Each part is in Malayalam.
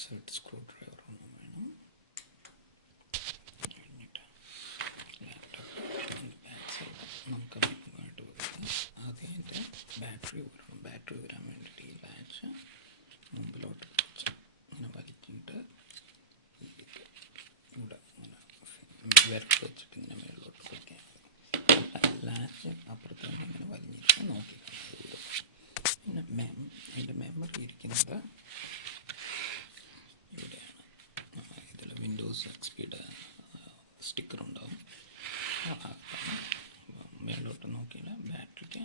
സെറ്റ് സ്ക്രൂ ഡ്രൈവർ ഒന്നും വേണം. കഴിഞ്ഞിട്ട് ലാപ്ടോപ്പ് ബാക്ക് സൈഡ് നമുക്ക് ആയിട്ട് വെക്കാം. ആദ്യം അതിൻ്റെ ബാറ്ററി ഊരണം. ബാറ്ററി ഊരാൻ വേണ്ടിയിട്ട് ഈ ലാച്ച് മുമ്പിലോട്ട് വെച്ച് ഇങ്ങനെ വലിച്ചിട്ട് ഇവിടെ ഇങ്ങനെ വിരൽ വെച്ചിട്ട് ഇങ്ങനെ മേളിലോട്ട് വയ്ക്കാൻ. ലാച്ച് അപ്പുറത്ത് തന്നെ ഇങ്ങനെ വലിഞ്ഞിട്ട് നോക്കി കാണുന്നത്. പിന്നെ അതിൻ്റെ മെമ്മറി ഇരിക്കുന്നത് ഇവിടെയാണ്. ഇതിൽ വിൻഡോസ് എക്സ്പിയുടെ സ്റ്റിക്കർ ഉണ്ടാവും. ആ ഭാഗത്താണ്. മേളിലോട്ട് നോക്കിയാൽ ബാറ്ററിക്ക്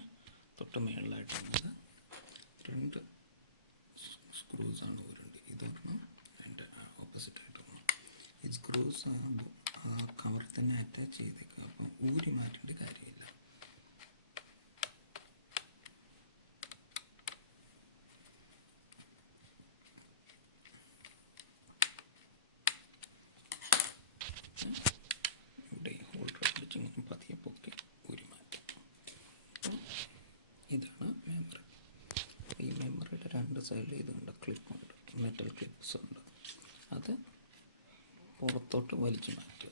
തൊട്ട് മേളിലായിട്ടുള്ളത് 2 സ്ക്രൂസാണ് ഊരുണ്ട്. ഇതൊരെണ്ണം എൻ്റെ ഓപ്പോസിറ്റായിട്ടൊന്നും. ഈ സ്ക്രൂസ് ആ കവറിൽ തന്നെ അറ്റാച്ച് ചെയ്തേക്കുക. അപ്പം ഊരി മാറ്റേണ്ട കാര്യമില്ല. ഇവിടെ ഹോൾഡർ പിടിച്ച് ഇങ്ങനെ പതിയെ പൊക്കി ഊരി മാറ്റാം. അപ്പം ഇതാണ് മെമ്മറി. ഈ മെമ്മറിയുടെ 2 സൈഡിൽ ഇതുണ്ട്, ക്ലിപ്പുണ്ട്, മെറ്റൽ ക്ലിപ്സ് ഉണ്ട്. അത് പുറത്തോട്ട് വലിച്ചു മാറ്റുക.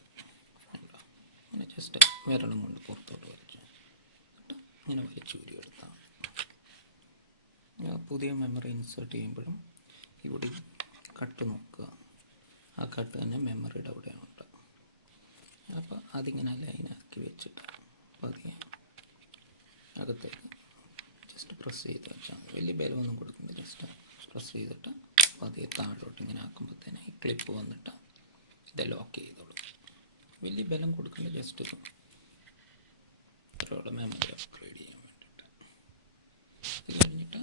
അങ്ങനെ ജസ്റ്റ് വിരലും കൊണ്ട് പുറത്തോട്ട് വലിച്ചു എന്നിട്ട് ഇങ്ങനെ വലിച്ചൂരി എടുത്താൽ പുതിയ മെമ്മറി ഇൻസേർട്ട് ചെയ്യുമ്പോഴും ഇവിടെ കട്ട് നോക്കുക. ആ കട്ട് തന്നെ മെമ്മറിയുടെ അവിടെയുണ്ട്. അപ്പോൾ അതിങ്ങനെ ലൈനാക്കി വെച്ചിട്ട് പതിയെ അകത്തേക്ക് ജസ്റ്റ് പ്രസ് ചെയ്ത് വെച്ചാൽ മതി. വലിയ ബലമൊന്നും കൊടുക്കുന്നത്, ജസ്റ്റ് പ്രസ് ചെയ്തിട്ട് പതിയെ താഴോട്ട് ഇങ്ങനെ ആക്കുമ്പോഴത്തേന് ഈ ക്ലിപ്പ് വന്നിട്ട് ഇത് ലോക്ക് ചെയ്തോളൂ. വലിയ ബലം കൊടുക്കേണ്ട, ജസ്റ്റ് ഇത്രയോടെ മെമ്മറി അപ്ഗ്രേഡ് ചെയ്യാൻ വേണ്ടിയിട്ട്. ഇത് കഴിഞ്ഞിട്ട്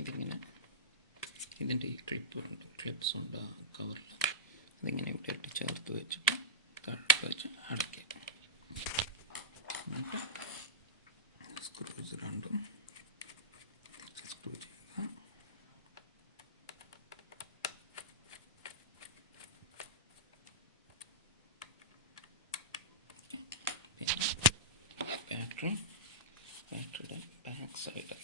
ഇതിങ്ങനെ ഇതിൻ്റെ ഈ ക്ലിപ്സ് ഉണ്ട് കവറിൽ. അതിങ്ങനെ ഇവിടെ ഇട്ട് ചേർത്ത് വെച്ചിട്ട് താഴോട്ട് വെച്ച് അടയ്ക്കുക. എന്നിട്ട് സ്ക്രൂസ് രണ്ടും സ്ക്രൂ ചെയ്യുക. പിന്നെ ബാറ്ററിയുടെ ബാക്ക് സൈഡ്